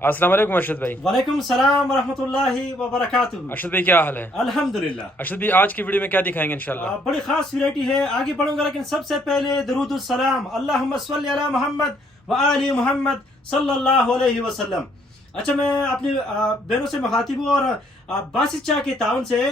अस्सलाम वालेकुम अरशद भाई। वालेकुम सलाम वरहमतुल्लाहि वबरकातुहू। अरशद भाई क्या हाल है? अल्हम्दुलिल्लाह। अरशद भाई आज की वीडियो में क्या दिखाएंगे इंशाल्लाह? बड़ी खास वैरायटी है, आगे बढ़ूंगा लेकिन सबसे पहले दरूद सलाम अल्लाहुम्मा सल्ली अला मोहम्मद व आलि मोहम्मद सल्लल्लाहु अलैहि वसल्लम। अच्छा, मैं अपनी बहनों से मुखातिब हूँ और बासित चाह के ताउन से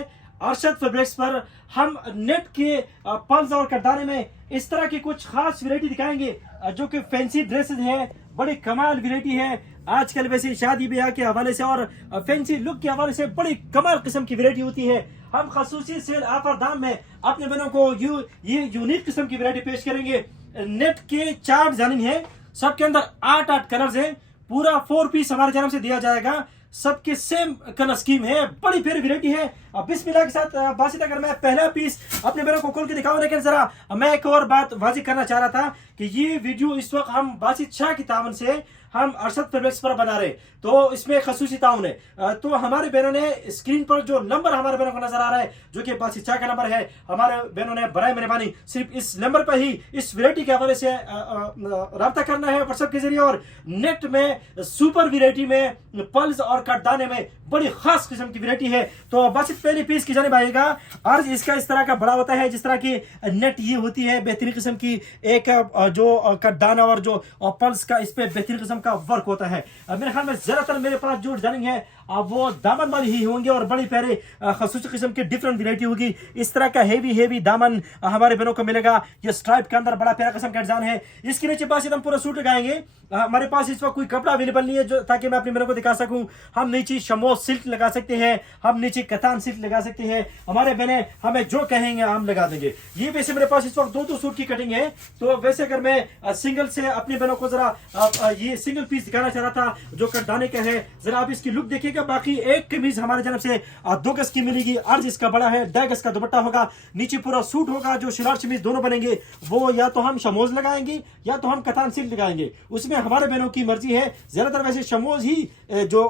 अरशद फैब्रिक्स पर हम नेट के पल्स और करदाने में इस तरह की कुछ खास वैरायटी दिखाएंगे जो कि फैंसी ड्रेसेस है, बड़ी कमाल वैरायटी है। आजकल वैसे शादी ब्याह के हवाले से और फैंसी लुक के हवाले से बड़ी कमाल किस्म की वैरायटी होती है। हम खसूसी सेल ऑफर दाम में अपने बहनों को ये यूनिक किस्म की वैरायटी पेश करेंगे। नेट के 4 डिजाइनिंग है, सबके अंदर 8 कलर्स हैं। पूरा 4 पीस हमारे जानब से दिया जाएगा, सबके सेम कलर स्कीम है, बड़ी प्यारी वैरायटी है। अब बिस्मिल्लाह के साथ बासित, अगर मैं पहला पीस अपने बहनों को खोल के दिखाऊं, लेकिन जरा मैं एक और बात वाजिब करना चाह रहा था कि ये वीडियो इस वक्त हम बासित शाह की तावन से हम अरशद फैब्रिक्स पर बना रहे, तो इसमें खसूसी ताउन है। तो हमारे बहनों ने स्क्रीन पर जो नंबर हमारे बहनों को नजर आ रहा है, जो कि बासित शाह का नंबर है, हमारे बहनों ने बराए मेहरबानी सिर्फ इस नंबर पर ही इस वैरायटी के हवाले से रब्ता करना है व्हाट्सएप के जरिए। और नेट में सुपर वैरायटी में पल्स और कटदाने में बड़ी खास किस्म की वैरायटी है। तो बासित पहली पीस की जानिब आएगा। अर्ज इसका इस तरह का बड़ा होता है जिस तरह की नेट ये होती है, बेहतरीन किस्म की एक जो कटदाना और जो पल्स का इस पे बेहतरीन किस्म का वर्क होता है। मेरे ख्याल में ज्यादातर मेरे पास जो डिजाइनिंग है वो दामन वाली ही होंगे और बड़ी प्यारे खसूसी किस्म की डिफरेंट वैरायटी होगी। इस तरह का हेवी दामन हमारे बहनों को मिलेगा। ये स्ट्राइप के अंदर बड़ा प्यारा किस्म का डिजाइन है। इसके नीचे पास हम पूरा सूट लगाएंगे। हमारे पास इस वक्त कोई कपड़ा अवेलेबल नहीं है जो ताकि मैं अपनी बहनों को दिखा सकूं। हम नीचे शमो सिल्क लगा सकते हैं, हम नीचे कतान सिल्क लगा सकते हैं। हमारे बहने हमें जो कहेंगे हम लगा देंगे। ये वैसे मेरे पास इस वक्त 2 सूट की कटिंग है, तो वैसे अगर मैं सिंगल से अपनी बहनों को जरा ये सिंगल पीस दिखाना चाह रहा था जो कटदाने का है, जरा आप इसकी लुक देखिएगा। बाकी एक कमीज हमारे जानब से 2 गज की मिलेगी। अर्ज इसका बड़ा है, 2 गज का दुपट्टा होगा, नीचे पूरा सूट होगा। जो शरार शमीज दोनों बनेंगे वो या तो हम शमोज लगाएंगे या तो हम कतान सिल्क लगाएंगे, उसमें हमारे बहनों की मर्जी है। ज्यादातर वैसे शमोज ही जो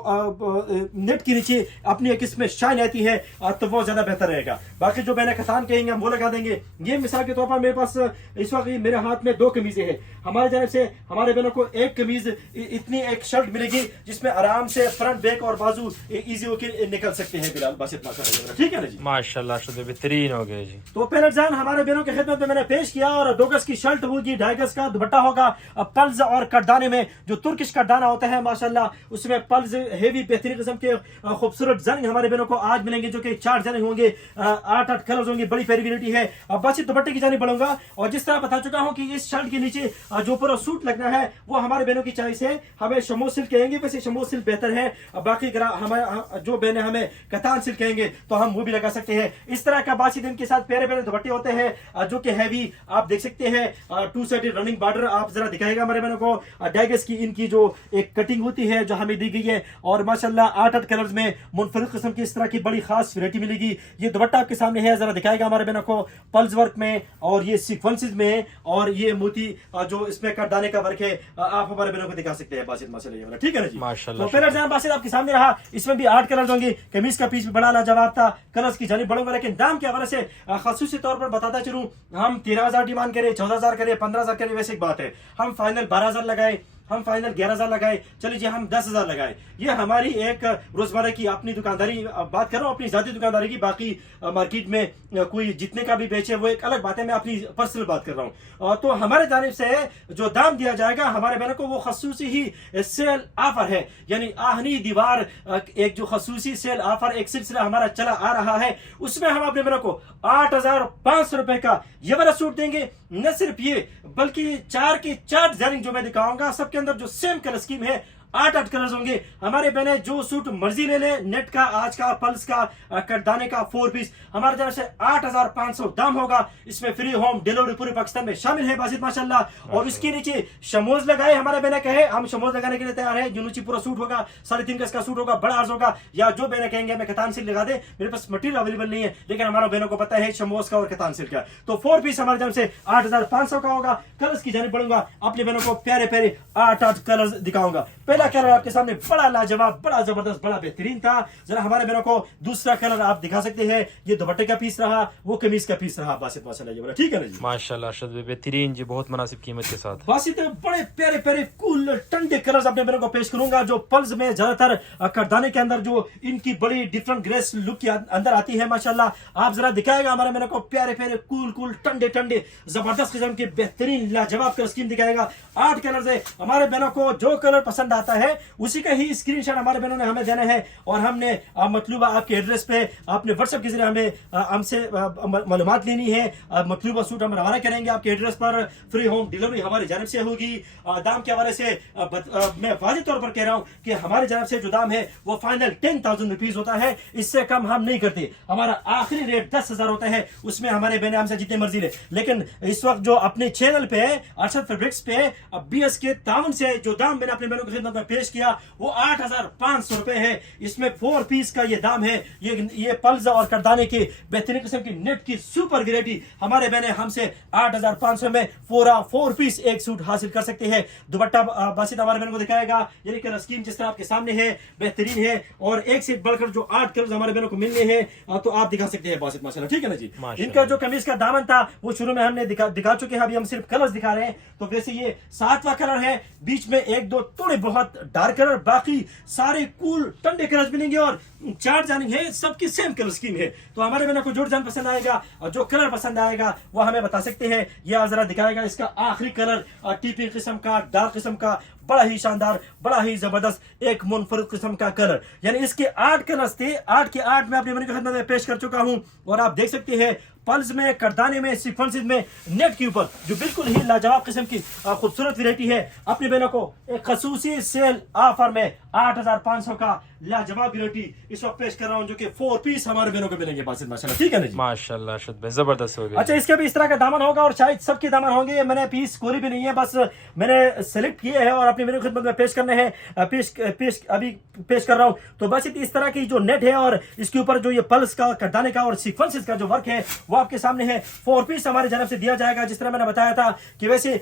नेट के नीचे अपनी एक इसमें शाइन आती है तो वो ज्यादा बेहतर रहेगा। बाकी जो बहने कतान कहेंगे हम वो लगा देंगे। ये मिसाल के तौर पर मेरे पास इस वक्त मेरे हाथ में 2 कमीजें हैं। हमारे जानब से हमारे बहनों को एक कमीज इतनी एक शर्ट मिलेगी जिसमें आराम से फ्रंट बैक और बाजू इजी होकर निकल सकते हैं। बिलाल बासित माशाल्लाह, ठीक है ना जी? माशाल्लाह बेहतरीन हो गए जी। तो पहला डिजाइन हमारे बहनों की खिदमत में मैंने पेश किया और 2 गज की शर्ट होगी, 2.5 गज का दुपट्टा होगा। पल्स और कटदाने में जो तुर्किश कटदाना होता है माशाल्लाह, उसमें पल्स हेवी बेहतरीन किस्म के खूबसूरत डिजाइन हमारे बहनों को आज मिलेंगे, जो कि 4 डिजाइन होंगे, 8 कलर होंगे, बड़ी प्यारी वैरायटी है। अब बासित दुपट्टे की जानिब बढ़ूंगा और जिस तरह बता चुका हूं कि इस शर्ट के नीचे जो पूरा सूट लगना है वो हमारे बहनों की चॉइस है। हमें शमो सिल्क कहेंगे, वैसे शमो सिल्क बेहतर है। बाकी हमें जो बहने हमें कतान सिल्क कहेंगे तो हम वो भी लगा सकते हैं। इस तरह का बासित इनके साथ प्यारे प्यारे दुपट्टे होते हैं जो कि हैवी आप देख सकते हैं। 2 साइडेड रनिंग बॉर्डर आप जरा दिखाएगा हमारे बहनों को। 2.5 गज की इनकी जो एक कटिंग होती है जो हमें दी गई है और माशाल्लाह 8 कलर्स में मुनफरिद किस्म की इस तरह की बड़ी खास वैरायटी मिलेगी। ये दुपट्टा आपके सामने है, जरा दिखाएगा हमारे बहनों को। पल्स वर्क में और ये सीक्वेंसेस में और ये मोती जो इसमें कटदाने का वर्क है आप हमारे बहनों को दिखा सकते हैं बासित माशाल्लाह, ठीक है ना जी? माशाल्लाह। तो पहला डिजाइन बासित आपके सामने रहा, इसमें भी 8 कलर होंगे। कमीज का पीस भी बड़ा लाजवाब था, कलर्स की जानिब बढ़ूंगा लेकिन दाम के हवाले से खसूसी तौर पर बताता चलूं, हम 13,000 डिमांड करें, 14,000 करें, 15,000 करें, वैसे एक बात है। हम फाइनल 12,000 लगाए, हम फाइनल 11,000 लगाए, चलिए जी हम 10,000 लगाए। ये हमारी एक रोजमर्रा की अपनी दुकानदारी बात कर रहा हूँ, अपनी जाती दुकानदारी की। बाकी मार्केट में कोई जितने का भी बेचे वो एक अलग बात है, मैं अपनी पर्सनल बात कर रहा हूँ। तो हमारे जानिब से जो दाम दिया जाएगा हमारे बहनों को वो खसूसी ही सेल ऑफर है, यानी आहनी दीवार एक जो खसूसी सेल ऑफर एक सिलसिला हमारा चला आ रहा है, उसमें हम अपने बहनों को 8,500 रुपए का ये वाला सूट देंगे। न सिर्फ ये बल्कि 4 के 4 डिजाइनिंग जो मैं दिखाऊंगा सबके अंदर जो सेम कलर स्कीम है, 8 कलर्स होंगे। हमारे बहने जो सूट मर्जी ले ले, नेट का, आज का, पल्स का, कटदाने का 4 पीस हमारे तरफ से 8,500 दाम होगा। इसमें फ्री होम डिलीवरी पूरे पाकिस्तान में शामिल है बासित माशाल्लाह। और इसके नीचे शमोज लगाए हमारे बहने कहे, हम शमोज लगाने के लिए तैयार है। जो नीचे पूरा सूट होगा 3.5 गज का सूट होगा, बड़ा अर्ज होगा, या जो बहने कहेंगे हमें कतान सिल्क लगा दे, मेरे पास मटेरियल अवेलेबल नहीं है लेकिन हमारा बहनों को पता है शमोज का और कतान सिल्क का। तो 4 पीस हमारे तरफ से 8,500 का होगा। कलर्स की जानिब बढ़ूंगा, अपने बहनों को प्यारे प्यारे 8 कलर्स दिखाऊंगा। पहला पहला कलर आपके सामने बड़ा लाजवाब, बड़ा जबरदस्त, बड़ा बेहतरीन था। जरा हमारे बहनों को दूसरा कलर आप दिखा सकते हैं। ये दुपट्टे का पीस रहा, वो कमीज का पीस रहा। बासित माशाल्लाह, ये बोला ठीक है ना जी? माशाल्लाह अरशद भाई बेहतरीन जी, बहुत मुनासिब कीमत के साथ। बासित बड़े प्यारे प्यारे कूल ठंडे कलर्स अपने बहनों को पेश करूंगा, जो पल्स में ज्यादातर करदाने के अंदर जो इनकी बड़ी डिफरेंट ग्रेस लुक के अंदर आती है माशाल्लाह। आप जरा दिखाएगा हमारे बहनों को प्यारे प्यारे कूल ठंडे ठंडे जबरदस्त किस्म के बेहतरीन लाजवाब कलर स्कीम दिखाएगा। 8 कलर है। हमारे बहनों को जो कलर पसंद आता है उसी का ही स्क्रीनशॉट हमारे बहनों ने हमें देना है, और हमने मतलूबा आपके एड्रेस पे अपने व्हाट्सएप के जरिए हमें हमसे मालूमात लेनी है। मतलूबा सूट हम रवाना करेंगे आपके एड्रेस पर। फ्री होम डिलीवरी हमारी जानब से होगी। दाम के हवाले से मैं वाज़ेह तौर पर कह रहा हूँ कि हमारी जानब से जो दाम है वो फाइनल 10,000 रुपीज होता है, इससे कम हम नहीं करते। हमारा आखिरी रेट 10,000 होता है, उसमें हमारे बहने हमसे जितने मर्जी ले। लेकिन इस वक्त जो अपने चैनल पे अरशद फैब्रिक्स पे BS के तावन से जो दाम मैंने अपने बहनों की खिदमत में पेश किया वो 8,500 रुपए है। इसमें 4 पीस का ये दाम है। ये पल्स और करदाने की बेहतरीन किस्म की नेट की सुपर वैरायटी हमारे बहने हमसे 8,500 में पूरा 4 पीस एक सूट हासिल कर सकते हैं। दुपट्टा बासित हमारे बहनों को दिखाएगा। यानी कि स्कीम जिस तरह आपके सामने है बेहतरीन है, और एक से बढ़कर जो 8 कलर हमारे बहनों को मिलने हैं तो आप दिखा सकते हैं बासित माशाल्लाह, ठीक है ना जी? इनका जो कमीज का दामन था वो शुरू में हमने दिखा चुके हैं, अभी हम सिर्फ कलर्स दिखा रहे हैं। तो वैसे ये 7वां कलर है, बीच में 1-2 थोड़े बहुत डार्क कलर, बाकी सारे कूल ठंडे कलर्स मिलेंगे, और 4 जानी है सबकी सेम कलर स्कीम है। तो हमारे बहनों को जो डिजाइन पसंद आएगा और जो कलर पसंद आएगा वो हमें बता सकते हैं। यह जरा दिखाएगा इसका आखिरी कलर, टीपी किस्म का, डार्क किस्म का, बड़ा ही शानदार, बड़ा ही जबरदस्त, एक मुनफरिद किस्म का कलर। यानी इसके 8 कलर्स थे, 8 के 8 मैं अपनी बहनों की खिदमत में पेश कर चुका हूं। और आप देख सकते हैं पल्स में, करदाने में, सीक्वेंसेस में, नेट के ऊपर जो बिल्कुल ही लाजवाब किस्म की खूबसूरत वैरायटी है। अपनी बहनों को एक खसूसी सेल ऑफर में 8,500 का लाजवाब वैरायटी इस वक्त पेश कर रहा हूं, जो कि 4 पीस हमारे बहनों को मिलेंगे बासित माशाल्लाह, ठीक है ना जी? माशाल्लाह अरशद भाई जबरदस्त हो गया। अच्छा, इसका भी इस तरह का दामन होगा और शायद सबके दामन होंगे। मैंने पीस कोई भी नहीं है, बस मैंने सेलेक्ट किए हैं और अपनी मेरी खिदमत में पेश करने हैं। अभी पेश कर रहा हूं। तो बस इस तरह की जो नेट है और इसके ऊपर जो ये पल्स का, करदाने का और सीक्वेंसेस का जो वर्क है वो आपके सामने है। 4 पीस हमारे जानब से दिया जाएगा। जिस तरह मैंने बताया था कि वैसे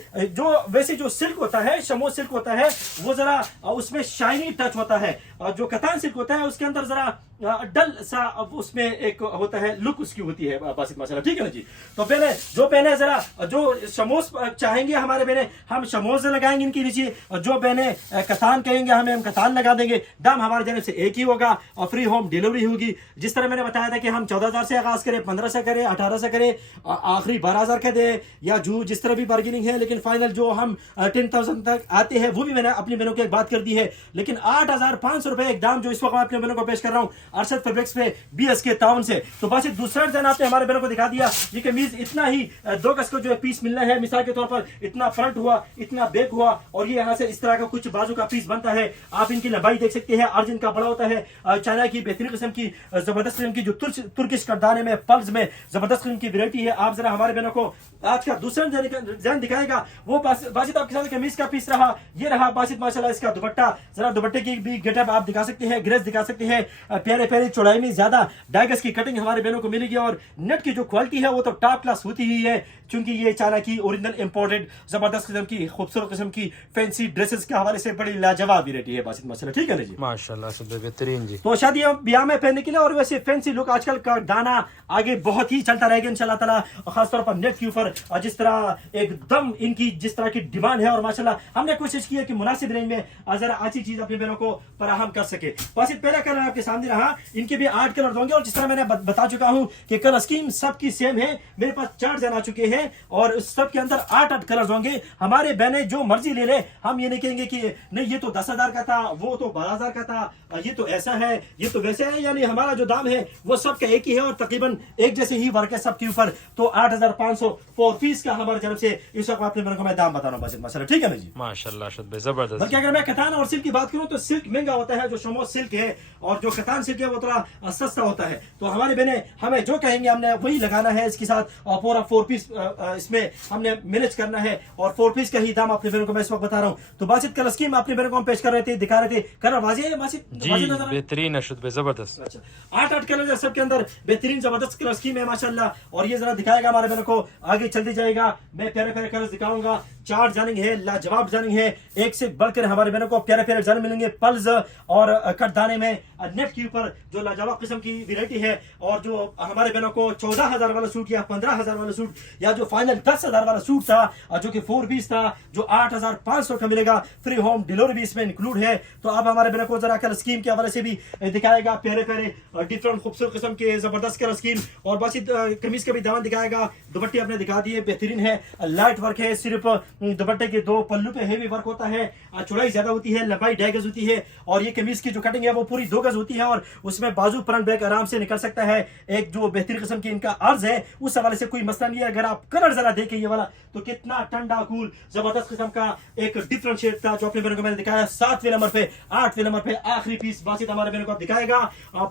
जो सिल्क होता है, शमो सिल्क होता है, वो जरा उसमें शाइनी टच होता है, और जो कतान सिल्क होता है उसके अंदर जरा डल सा उसमें एक होता है, लुक उसकी होती है बासित माशाल्लाह, ठीक है ना जी? तो पहले जरा जो शमोस चाहेंगे हमारे बहने, हम शमोस लगाएंगे इनके नीचे, और जो बहने कतान कहेंगे हमें, हम कतान लगा देंगे। दाम हमारे जानब से एक ही होगा और फ्री होम डिलीवरी होगी। जिस तरह मैंने बताया था कि हम 14,000 से आगाज करें, 15 से करें, 18 से करें, आखिरी 12,000 का दे, या जो जिस तरह भी बार्गेनिंग है, लेकिन फाइनल जो हम 10,000 तक आते हैं वो भी मैंने अपनी बहनों की एक बात कर दी है। लेकिन 8,500 रुपए एक दाम जो इस वक्त मैं अपने बहनों को पेश कर रहा हूँ अरशद फैब्रिक्स पे BS के तावन से। तो बस दूसरा डिजाइन आपने हमारे बहनों को दिखा दिया। ये कमीज इतना ही 2 गज को जो पीस मिलना है, मिसाल के तौर पर इतना फ्रंट हुआ, इतना बैक हुआ, और ये यहाँ से इस तरह का कुछ बाजू का पीस बनता है। आप इनकी लंबाई देख सकते हैं, अर्ज इनका बड़ा होता है। चाइना की बेहतरीन किस्म की, जबरदस्त किस्म की जो तुर्किश करदाने में, पल्स में जबरदस्त किस्म की वैरायटी है। आप जरा हमारे बहनों को आज का दूसरा डिजाइन दिखाएगा, वो बासित आपके साथ कमीज का पीस रहा। ये रहा बासित माशाल्लाह इसका दुपट्टा। जरा दुपट्टे की भी गेटअप आप दिखा सकते हैं, ग्रेस दिखा सकते हैं। प्यारे प्यारे चौड़ाई में ज्यादा डायगस की कटिंग हमारे बहनों को मिलेगी, और नेट की जो क्वालिटी है वो तो टॉप क्लास होती ही है, क्योंकि ये चाइना की ओरिजिनल इंपोर्टेड जबरदस्त किस्म की खूबसूरत किस्म की फैंसी ड्रेसेस के हवाले से बड़ी लाजवाब वैरायटी है बासित माशाल्लाह, ठीक है ना जी? माशाल्लाह सब बेहतरीन जी। तो शादी ब्याह में पहनने के लिए और वैसे फैंसी लुक आजकल का दाना आगे बहुत ही चलता रहेगा इंशाल्लाह ताला, खासतौर पर नेट के ऊपर जिस तरह एकदम इनकी जिस तरह की डिमांड है, और माशाल्लाह हमने कोशिश की है कि मुनासिब रेंज में जरा अच्छी चीज अपने बहनों को फराहम कर सके। बासित पहला कलर आपके सामने रहा, इनके भी 8 कलर होंगे, और जिस तरह मैंने बता चुका हूं कि कलर स्कीम सबकी सेम है। मेरे पास 4 जन आ चुके हैं और सब के अंदर 8 कलर होंगे। हमारे बहने जो मर्जी ले ले, हम ये नहीं कहेंगे कि नहीं ये तो 10,000 का था, वो तो 12,000 का था, ये तो ऐसा है, ये तो वैसे है। यानी हमारा जो दाम है वो सबका एक ही है और तकरीबन एक जैसे ही वर्क है सबके ऊपर। तो 8,500 4 पीस का हमारे तरफ से इस वक्त आपने मेरे को मैं दाम बता रहा हूँ बासित माशाल्लाह, ठीक है ना जी? माशाल्लाह अरशद भाई जबरदस्त। बल्कि अगर मैं कतान और सिल्क की बात करूं तो सिल्क महंगा होता है, जो शमो सिल्क है, और जो कतान सिल्क है वो थोड़ा सस्ता होता है। तो हमारे बहने हमें जो कहेंगे हमने वही लगाना है इसके साथ, और पूरा 4 पीस इसमें हमने मैनेज करना है, और 4 पीस का ही दाम अपने बहनों को मैं इस वक्त बता रहा हूँ। तो बासित कलर स्कीम अपने बहनों को हम पेश कर रहे थे, दिखा रहे थे। कलर वाज़ेह है बासित जी, बेहतरीन अरशद भाई जबरदस्त। अच्छा, 8 कलर है सबके अंदर, बेहतरीन जबरदस्त कलर स्कीम है माशाल्लाह। और ये जरा दिखाएगा हमारे बहनों को, आगे चलते जाएगा, मैं प्यारे प्यारे कलर दिखाऊंगा। चार डिजाइनिंग है, लाजवाब डिजाइनिंग है, एक से बढ़कर हमारे बहनों को प्यारे प्यारे डिजाइन मिलेंगे पल्स और कटदाने में नेट के ऊपर जो लाजवाब किस्म की वैरायटी है। और जो हमारे बहनों को 14,000 वाला सूट या 15,000 वाला सूट या जो फाइनल 10,000 वाला सूट था जो कि 4 पीस था जो 8,500 का मिलेगा, फ्री होम डिलीवरी भी इसमें इंक्लूड है। तो अब हमारे बहनों को जरा कलर स्कीम के हवाले से भी दिखाएगा, प्यारे प्यारे डिफरेंट खूबसूरत किस्म के जबरदस्त कलर स्कीम। और बस कमीज का भी दामन दिखाएगा, दुपट्टे आपने दिखा दिए, बेहतरीन है, लाइट वर्क है, सिर्फ दुपट्टे के दो पल्लू पे हेवी वर्क होता है, चौड़ाई ज्यादा होती है, लंबाई 2.5 गज होती है। और ये कमीज की जो कटिंग है वो पूरी 2 गज होती है और उसमें बाजू फ्रंट बैक आराम से निकल सकता है। एक जो बेहतरीन किस्म की इनका अर्ज है उस हवाले से कोई मसला नहीं है। अगर आप कलर जरा देखें ये वाला तो कितना ठंडा कूल जबरदस्त किस्म का एक डिफरेंट शेड था जो अपने बहनों को मैंने दिखाया। 7वें नंबर पे 8वें नंबर पे आखिरी पीस बासित हमारे बहनों को दिखाएगा,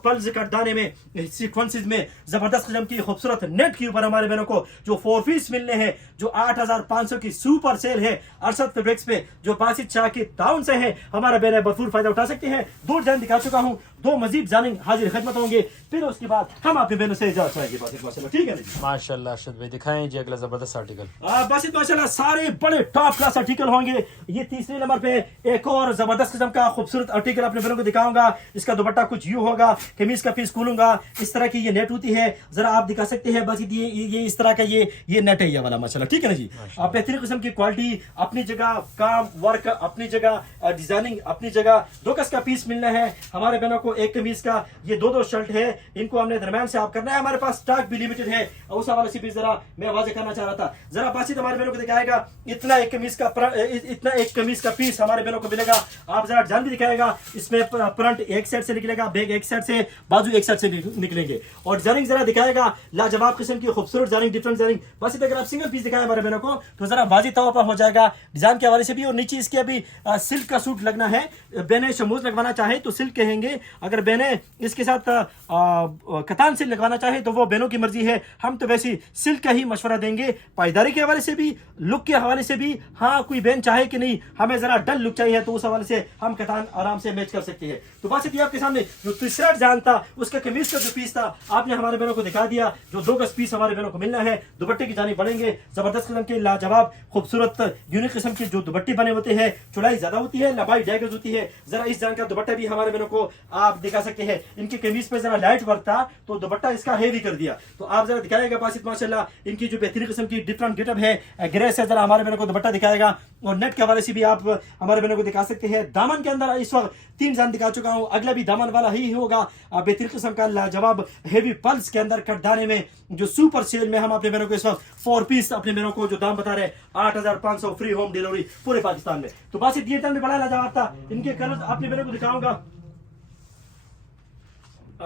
पल्स कटदाने में सीक्वेंसेस में जबरदस्त किस्म की खूबसूरत नेट के ऊपर हमारे बहनों को जो 4 पीस मिलने हैं जो 8,500 की सुपर सेल है अरशद फैब्रिक्स पे जो बासित शाह के ताउन से है। हमारे बहने भरपूर फायदा उठा सकते हैं। 2 डिजाइन दिखा चुका हूं, 2 मजीद जानिंग हाजिर खिदमत होंगे, फिर उसके बाद हम अपने बहनों से इजाजत चाहेंगे। बासित माशाल्लाह, ठीक है ना जी? माशाल्लाह अरशद भाई दिखाएं जी अगला जबरदस्त आर्टिकल। बासित माशाल्लाह सारे बड़े टॉप क्लास आर्टिकल होंगे। ये तीसरे नंबर पे एक और जबरदस्त किस्म का खूबसूरत आर्टिकल अपने बहनों को दिखाऊंगा। इसका दुपट्टा कुछ यूं होगा, कमीज का पीस खोलूंगा, इस तरह की ये नेट होती है, जरा आप दिखा सकते हैं। बस ये इस तरह का ये नेट है ये वाला माशाल्लाह, ठीक है ना जी? आप बेहतरीन किस्म की क्वालिटी अपनी जगह, काम वर्क अपनी जगह, डिजाइनिंग अपनी जगह। 2 गज का पीस मिलना है हमारे बहनों को, एक कमीज का ये 2 शर्ट है, इनको हमने दरम्यान से आप करना है। हमारे पास स्टॉक भी लिमिटेड है, उस हवाले से भी जरा मैं वाजे करना चाह रहा था। जरा बासित हमारे बहनों को दिखाएगा इतना एक कमीज का पीस हमारे बहनों को मिलेगा। आप जरा जान भी दिखाएगा, इसमें फ्रंट एक साइड से निकलेगा, बैक एक साइड से, बाजू एक साइड से निकलेंगे। और डिजाइनिंग जरा दिखाएगा लाजवाब किस्म की खूबसूरत डिजाइनिंग, डिफरेंट डिजाइनिंग। बस अगर आप सिंगल पीस दिखाए हमारे बहनों को तो जरा वाजी तौर पर हो जाएगा डिजाइन के हवाले से भी। और नीचे इसके अभी सिल्क का सूट लगना है, बहने शमूज लगवाना चाहे तो सिल्क कहेंगे, अगर बहने इसके साथ कतान सिल्क लगवाना चाहे तो वो बहनों की मर्जी है। हम तो वैसे सिल्क का ही मशवरा देंगे, पायदारी के हवाले से भी, लुक के हवाले से भी। हाँ, कोई बहन चाहे कि नहीं हमें जरा डल लुक चाहिए तो उस हवाले से हम कतान आराम से मैच कर सकते हैं। तो बस ये आपके सामने जो तीसरा डिजाइन था उसका कमीज का जो पीस था आपने हमारे बहनों को दिखा दिया, जो 2 गज पीस हमारे बहनों को मिलना है। दुपट्टे की जानी बढ़ेंगे, जबरदस्त किस्म के लाजवाब खूबसूरत यूनिक किस्म के जो दुपट्टे बने होते हैं, चौड़ाई ज्यादा होती है, लंबाई 2.5 गज होती है। जरा इस जान का दुपट्टा भी हमारे बहनों को आप दिखा सकते हैं। इनके कमीज पे जरा लाइट वर्क था तो दुपट्टा इसका हेवी कर दिया, तो आप जरा दिखाएगा बासित माशाल्लाह इनकी जो बेहतरीन किस्म की डिफरेंट गेटअप है ग्रे से जरा हमारे बहनों को दुपट्टा दिखाएगा। और नेट के हवाले से भी आप हमारे बहनों को दिखा सकते हैं। दामन के अंदर इस वक्त 3 डिजाइन दिखा चुका हूं, अगला भी दामन वाला ही होगा, बेहतरीन किस्म का लाजवाब हेवी पल्स के अंदर कटदाने में जो सुपर सेल में हम अपने बहनों को इस वक्त 4 पीस अपने बहनों को जो दाम बता रहे 8,500 फ्री होम डिलीवरी पूरे पाकिस्तान में। तो बासित ये में बड़ा लाजवाब था। इनके कलर अपने बहनों को दिखाऊंगा,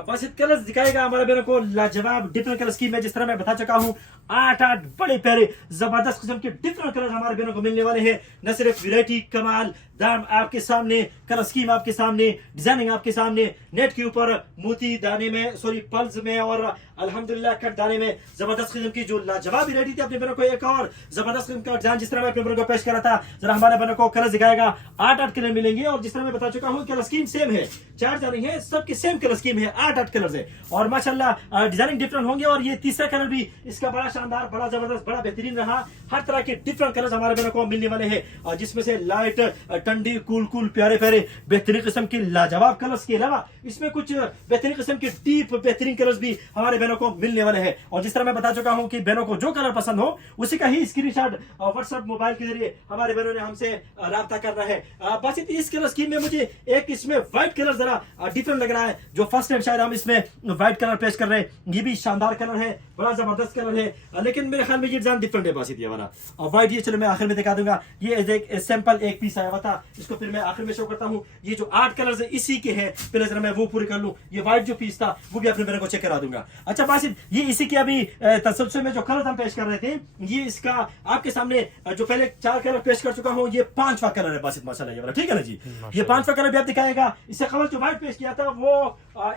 बासित कलर्स दिखाएगा हमारे बहनों को लाजवाब डिफरेंट कलर स्कीम है। जिस तरह मैं बता चुका हूं 8 बड़े प्यारे जबरदस्त किस्म के डिफरेंट कलर हमारे बहनों को मिलने वाले हैं। न सिर्फ वैरायटी कमाल, दाम आपके सामने, कलर स्कीम आपके सामने, डिजाइनिंग आपके सामने, नेट के ऊपर मोती दाने में, सॉरी पल्स में और अल्हम्दुलिल्लाह कट दाने में जबरदस्त किस्म की जो लाजवाब वैरायटी थी अपने बहनों को। एक और जबरदस्त किस्म का डिजाइन जिस तरह मैं अपने बहनों को पेश करा था, जरा हमारे बहनों को कलर दिखाएगा। 8 कलर मिलेंगे और जिस तरह मैं बता चुका हूँ कलर स्कीम सेम है, 4 जानी है, सबकी सेम कलर स्कीम है, 8 कलर है और माशाल्लाह डिजाइनिंग डिफरेंट होंगे। और ये तीसरा कलर भी इसका बड़ा शानदार, बड़ा जबरदस्त, बड़ा बेहतरीन रहा। हर तरह के डिफरेंट कलर्स हमारे बहनों को मिलने वाले हैं, जिसमें से लाइट, ठंडी, कूल प्यारे प्यारे बेहतरीन किस्म के लाजवाब कलर्स के अलावा इसमें कुछ बेहतरीन किस्म के डीप बेहतरीन कलर्स भी हमारे बहनों को मिलने वाले हैं। और जिस तरह मैं बता चुका हूं कि बहनों को जो कलर पसंद हो उसी का ही स्क्रीनशॉट व्हाट्सएप मोबाइल के जरिए हमारे बहनों ने हमसे राब्ता करना है। बस इस कलर स्कीम में मुझे एक इसमें व्हाइट कलर जरा डिफरेंट लग रहा है, जो फर्स्ट टाइम शायद हम इसमें व्हाइट कलर पेश कर रहे हैं। ये भी शानदार कलर है, बड़ा जबरदस्त कलर है, लेकिन मेरे ख्याल में ये डिजाइन डिफरेंट है बासित ये वाला। और व्हाइट ये चलो मैं आखिर में दिखा दूंगा, ये एक सैंपल एक पीस आया हुआ था, इसको फिर मैं आखिर में शो करता हूँ। ये जो 8 कलर्स है इसी के हैं, पहले जरा मैं वो पूरे कर लूं। ये व्हाइट जो पीस था वो भी अपने मेरे को चेक करा दूंगा। अच्छा बासित, ये इसी के अभी तसल्सल में जो कलर हम पेश कर रहे थे, ये इसका आपके सामने जो पहले 4 कलर पेश कर चुका हूँ, ये 5वां कलर है बासित माशाल्लाह ये वाला, ठीक है ना जी? ये 5वां कलर भी आप दिखाएगा। इससे कलर जो व्हाइट पेश किया था वो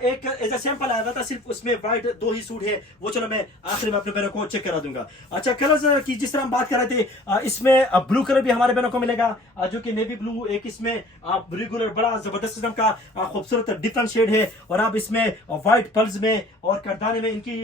एक एज अ सैंपल आया था, सिर्फ उसमें व्हाइट 2 ही सूट है, वो चलो मैं आखिर में अपने बहनों को चेक करा दूंगा। अच्छा कलर्स की जिस तरह हम बात कर रहे थे, इसमें ब्लू कलर भी हमारे बहनों को मिलेगा, जो कि नेवी ब्लू, एक इसमें रेगुलर बड़ा जबरदस्त किस्म का खूबसूरत डिफरेंट शेड है। और आप इसमें व्हाइट पल्स में और करदाने में इनकी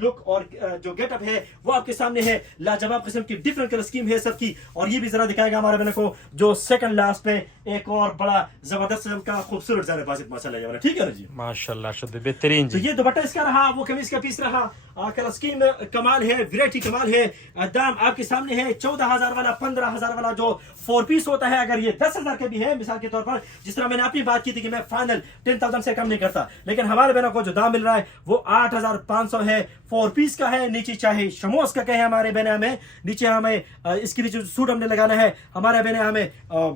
लुक और जो गेटअप है वो आपके सामने है। लाजवाब किस्म की डिफरेंट कलर स्कीम है सबकी। और ये भी जरा दिखाएगा हमारे बहनों को जो सेकंड लास्ट पे एक और बड़ा जबरदस्त किस्म का खूबसूरत जाने बासित माशाल्लाह, ठीक है ना जी। माशाल्लाह अरशद भाई बेहतरीन तो जी। ये दुपट्टा इसका रहा, वो कमीज का पीस रहा। कलर स्कीम कमाल है, वैरायटी कमाल है। दाम आपके सामने है 14,000 वाला, 15,000 वाला जो 4 पीस होता है। अगर ये 10,000 के भी है मिसाल के तौर पर, जिस तरह मैंने अपनी बात की थी कि मैं फाइनल 10,000 से कम नहीं करता, लेकिन हमारे बहनों को जो दाम मिल रहा है वो 8,500 है। 4 पीस का है। नीचे चाहे शमोस का कहे हमारे बहने हमें, नीचे हमें इसके नीचे जो सूट हमने लगाना है हमारे बहने हमें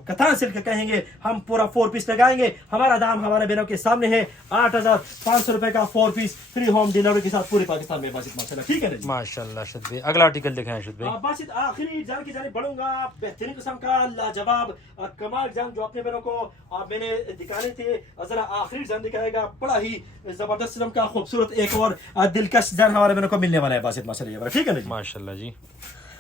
कतान सिल्क कहेंगे, हम पूरा 4 पीस लगाएंगे। हमारा दाम हमारे बहनों के सामने है 8,500 रुपए का 4 पीस फ्री होम डिलीवरी के साथ पूरे पाकिस्तान में बासित माशाल्लाह, ठीक है ना जी। माशाल्लाह अरशद भाई अगला आर्टिकल दिखाएं अरशद भाई। बासित आखिरी जान की जाने बढ़ूंगा। बेहतरीन किस्म का लाजवाब कमाल जान जो अपने बहनों को मैंने दिखाने थे, जरा आखिरी जान दिखाएगा। बड़ा ही जबरदस्त किस्म का खूबसूरत एक और दिलकश जान हमारे बहनों को मिलने वाला है बासित माशाल्लाह, ठीक है ना जी। माशाल्लाह जी।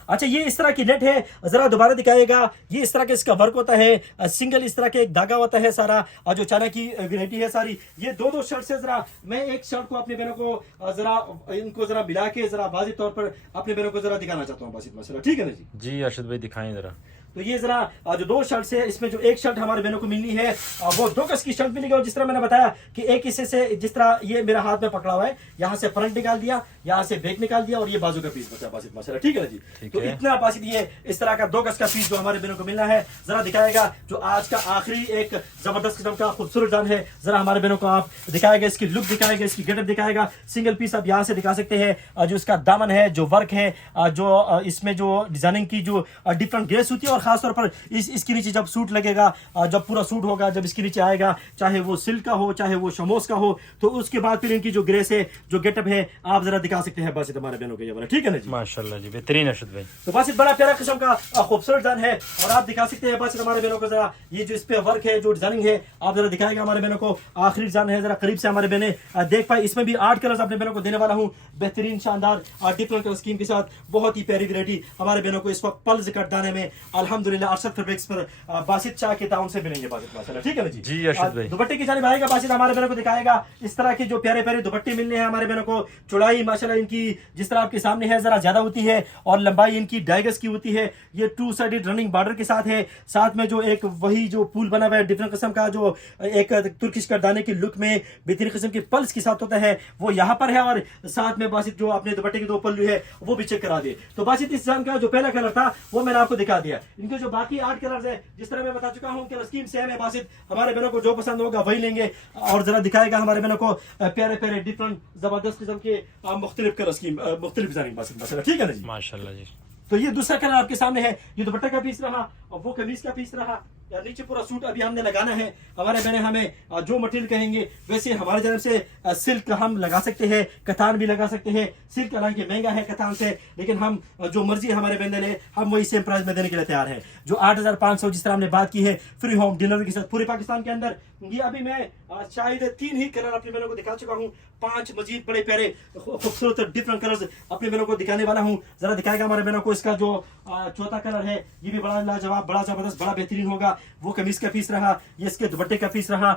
अच्छा, ये इस तरह की नेट है, जरा दोबारा दिखाएगा। ये इस तरह के इसका वर्क होता है, सिंगल इस तरह के एक धागा होता है सारा, और जो चाइना की वैरायटी है सारी। ये दो शर्ट से जरा मैं एक शर्ट को अपने बहनों को जरा इनको जरा मिला के जरा वाज़ेह तौर पर अपने बहनों को जरा दिखाना चाहता हूँ बासित माशाल्लाह, ठीक है ना जी। जी अरशद भाई दिखाएं जरा। तो ये जरा जो 2 शर्ट है, इसमें जो एक शर्ट हमारे बहनों को मिलनी है वो 2 गज की शर्ट मिलेगी। और जिस तरह मैंने बताया कि एक हिस्से से जिस तरह ये मेरा हाथ में पकड़ा हुआ है, यहाँ से फ्रंट निकाल दिया, यहाँ से बैक निकाल दिया, और ये बाजू का पीस बचा बासित माशाल्लाह, ठीक है ना जी। तो इतना बासित ये इस तरह का 2 गज का पीस जो हमारे बहनों को मिलना है जरा दिखाएगा। जो आज का आखिरी एक जबरदस्त किस्म का खूबसूरत जान है, जरा हमारे बहनों को आप दिखाएगा, इसकी लुक दिखाएगा, इसकी गेटअप दिखाएगा। सिंगल पीस आप यहाँ से दिखा सकते हैं। जो इसका दामन है, जो वर्क है, जो इसमें जो डिजाइनिंग की जो डिफरेंट ग्रेस होती है, और खासतौर पर इसके नीचे जब सूट लगेगा, जब पूरा सूट होगा, जब इसके नीचे आएगा, चाहे वो सिल्क का हो चाहे वो शमोस का हो, तो उसके बाद फिर इनकी जो ग्रेस है, जो गेटअप है, आप जरा दिखा सकते हैं बासित हमारे बहनों के ये वाला, ठीक है ना जी। माशाल्लाह जी बेहतरीन अरशद भाई। तो बासित बड़ा प्यारा किस्म का खूबसूरत जान है, और आप दिखा सकते हैं बासित हमारे बहनों को जरा ये जो इस पे वर्क है, जो डिजाइनिंग है, आप जरा दिखाएगा हमारे बहनों को। आखिरी जान है, जरा करीब से हमारे बहने देख पाए। इसमें भी 8 कलर्स अपने बहनों को देने वाला हूँ, बेहतरीन शानदार डिफरेंट कलर स्कीम के साथ। बहुत ही प्यारी वैरायटी हमारे बहनों को इस वक्त पल्स कट दाने में अल्हम्दुलिल्लाह अरशद फैब्रिक्स पर बासित शाह के ताउन से मिलेंगे बासित माशाल्लाह, ठीक है ना जी। जी अरशद भाई। दुपट्टे की जानिब आएगा बासित हमारे बहनों को दिखाएगा। इस तरह के जो प्यारे प्यारे दुपट्टे मिलने हैं हमारे बहनों को। चौड़ाई माशाल्लाह इनकी जिस तरह आपके सामने है जरा ज्यादा होती है, और लंबाई इनकी 2.5 गज की होती है। ये 2 साइडेड रनिंग बॉर्डर के साथ है, साथ में जो एक वही जो फूल बना हुआ है डिफरेंट किस्म का, जो एक तुर्किश करदाने की लुक में बेहतरीन किस्म की पल्स के साथ होता है, वो यहाँ पर है। और साथ में बासित जो अपने दुपट्टे के 2 पल्लू है वो भी चेक करा दिए। तो बासित इस जान का जो पहला कलर था वो मैंने आपको दिखा दिया। इनके जो बाकी 8 कलर्स है, जिस तरह मैं बता चुका हूँ कि स्कीम सेम है बासित। हमारे बहनों को जो पसंद होगा वही लेंगे। और जरा दिखाएगा हमारे बहनों को प्यारे प्यारे डिफरेंट जबरदस्त किस्म के मुख्तलिफ कलर स्कीम, मुख्तलिफ डिजाइनिंग बासित माशाल्लाह, ठीक है ना जी। माशाल्लाह जी। तो ये दूसरा कलर आपके सामने है। ये दुपट्टा का पीस रहा, और वो कमीज का पीस रहा। या नीचे पूरा सूट अभी हमने लगाना है। हमारे बहने हमें जो मटेरियल कहेंगे वैसे हमारे तरफ से सिल्क हम लगा सकते हैं, कतान भी लगा सकते हैं। सिल्क हालांकि महंगा है कतान से, लेकिन हम जो मर्जी हमारे बहने ले, हम वही सेम प्राइस में देने के लिए तैयार है। जो 8,500 जिस तरह हमने बात की है फ्री होम डिलीवरी के साथ पूरे पाकिस्तान के अंदर। ये अभी मैं शायद 3 ही कलर अपने बहनों को दिखा चुका हूँ। 5 मजीद बड़े प्यारे खूबसूरत डिफरेंट कलर्स अपने बहनों को दिखाने वाला हूँ। जरा दिखाएगा हमारे बहनों को इसका जो चौथा कलर है, ये भी बड़ा लाजवाब, बड़ा जबरदस्त, बड़ा बेहतरीन होगा। वो कमीज का पीस रहा, ये इसके दुपट्टे का पीस रहा।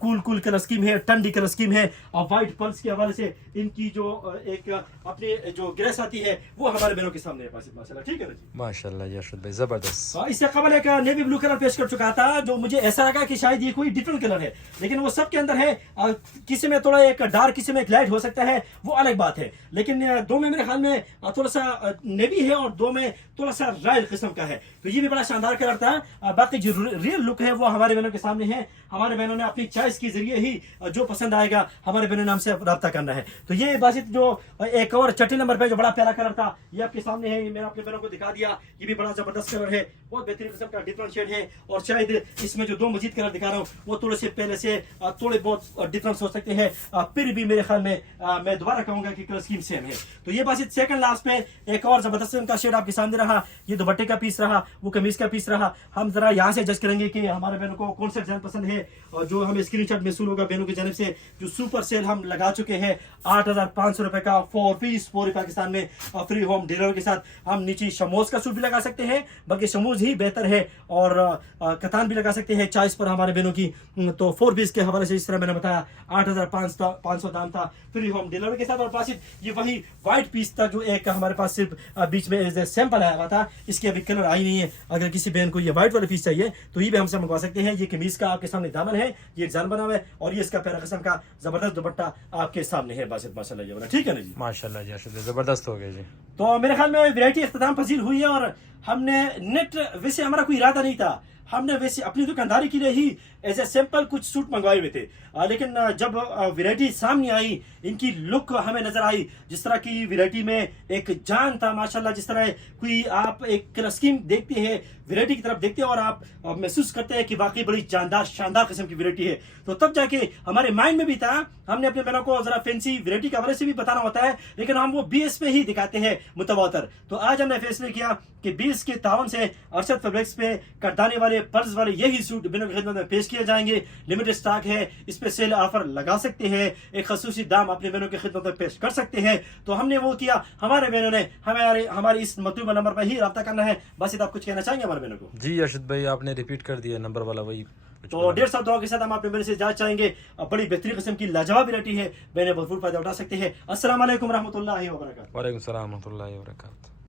कूल कलर स्कीम है, टंडी कलर स्कीम है, और व्हाइट पल्स के हवाले से इनकी जो एक अपनी जो ग्रेस आती है वो हमारे बहनों के सामने है बासित माशाल्लाह, ठीक है ना जी। माशाल्लाह जी अरशद भाई जबरदस्त। इससे कबल एक नेवी ब्लू कलर पेश कर चुका था, जो मुझे ऐसा लगा कि शायद ये कोई डिफरेंट कलर है, लेकिन वो सब के अंदर है। किसी में थोड़ा एक डार्क, किसी में एक लाइट हो सकता है, वो अलग बात है। लेकिन 2 में मेरे ख्याल में थोड़ा सा नेवी है, और 2 में थोड़ा सा रॉयल किस्म का है। तो ये भी बड़ा शानदार कलर था। बाकी जो रियल लुक है वो हमारे बहनों के सामने है। हमारे बहनों ने अपनी चॉइस के जरिए ही जो पसंद आएगा हमारे बहनों ने हमसे रब्ता करना है। तो ये बासित जो एक और 6 नंबर पे जो बड़ा प्यारा कलर था ये आपके सामने है। ये मैंने अपने बहनों को दिखा दिया। ये भी बड़ा जबरदस्त कलर है, बहुत बेहतरीन किस्म का डिफरेंट शेड है। और शायद इसमें जो 2 मजीद कलर दिखा रहा हूँ वो थोड़े से पहले से थोड़े बहुत डिफरेंस हो सकते हैं, फिर भी मेरे ख्याल में मैं दोबारा कहूंगा कि कलर स्कीम सेम है। तो ये बासित सेकंड लास्ट पे एक और जबरदस्त का शेड आपके सामने रहा। ये दुपट्टे का पीस रहा, वो कमीज का पीस रहा। हम जरा यहाँ से सजेस्ट करेंगे कि हमारे बहनों को कौन सा डिजाइन पसंद है, और जो हमें स्क्रीनशॉट मिसूल होगा बहनों की जानिब से जो सुपर सेल हम लगा चुके हैं 8,500 रुपए का 4 पीस पूरे पाकिस्तान में फ्री होम डिलीवरी के साथ। हम नीचे शमोज का सूट भी लगा सकते हैं, बल्कि शमोज ही बेहतर है, और कतान भी लगा सकते हैं चॉइस पर हमारे बहनों की। तो 4 पीस के हवाले से इस तरह मैंने बताया 8,500 दाम था फ्री होम डिलीवरी के साथ। और पास ये वही व्हाइट पीस था जो एक हमारे पास सिर्फ बीच में सैंपल आया हुआ था, इसकी अभी कलर आई नहीं है। अगर किसी बहन को ये व्हाइट वाला पीस चाहिए तो ये भी हमसे मंगवा सकते हैं। ये कमीज का आपके सामने दामन है, ये डिजाइन बना हुआ है, और ये इसका पैरा किस्म का जबरदस्त दुपट्टा आपके सामने है। बासित माशाल्लाह ये वाला ठीक है ना जी, माशाल्लाह जी अर्शद भाई जबरदस्त हो गया जी। तो मेरे ख्याल में वैरायटी इख्तिताम पजीर हुई है। और हमने नेट वैसे हमारा कोई इरादा नहीं था, हमने वैसे अपनी दुकानदारी के लिए ही एज ए सैंपल कुछ सूट मंगवाए हुए थे, लेकिन जब वैरायटी सामने आई, इनकी लुक हमें नजर आई, जिस तरह की वैरायटी में एक जान था माशाल्लाह, जिस तरह कोई आप एक कलर स्कीम देखते हैं, वैरायटी की तरफ देखते हैं और आप महसूस करते हैं कि वाकई बड़ी जानदार शानदार किस्म की वैरायटी है, तो तब जाके हमारे माइंड में भी था। हमने अपने बहनों को जरा फैंसी वैरायटी के हवाले से भी बताना होता है, लेकिन हम वो BS पे ही दिखाते हैं मुतवातर। तो आज हमने फैसले किया कि BS के तावन से अरशद फैब्रिक्स पे कटदाने वाले पर्स वाले यही सूट बहनों की खिदमत में पेश किए जाएंगे। लिमिटेड स्टॉक है, इस पे सेल ऑफर लगा सकते हैं, एक खसूसी दाम अपने बहनों की खिदमत में पेश कर सकते हैं। तो हमने वो किया, हमारे बहनों ने हमारे इस मतलूबा नंबर पर ही रब्ता करना है। बस आप कुछ कहना चाहेंगे हमारे बहनों को? जी अर्शद भाई आपने रिपीट कर दिया नंबर वाला, वही तो 150 दुआ के साथ हम अपने मेरे से जांच चाहेंगे। बड़ी बेहतरीन किस्म की लाजवाब वैरायटी है, बहनें भरपूर फायदा उठा सकते हैं। अस्सलाम वालेकुम रहमतुल्लाहि व बरकातहू। वालेकुम सलाम रहमतुल्लाहि व बरकातहू।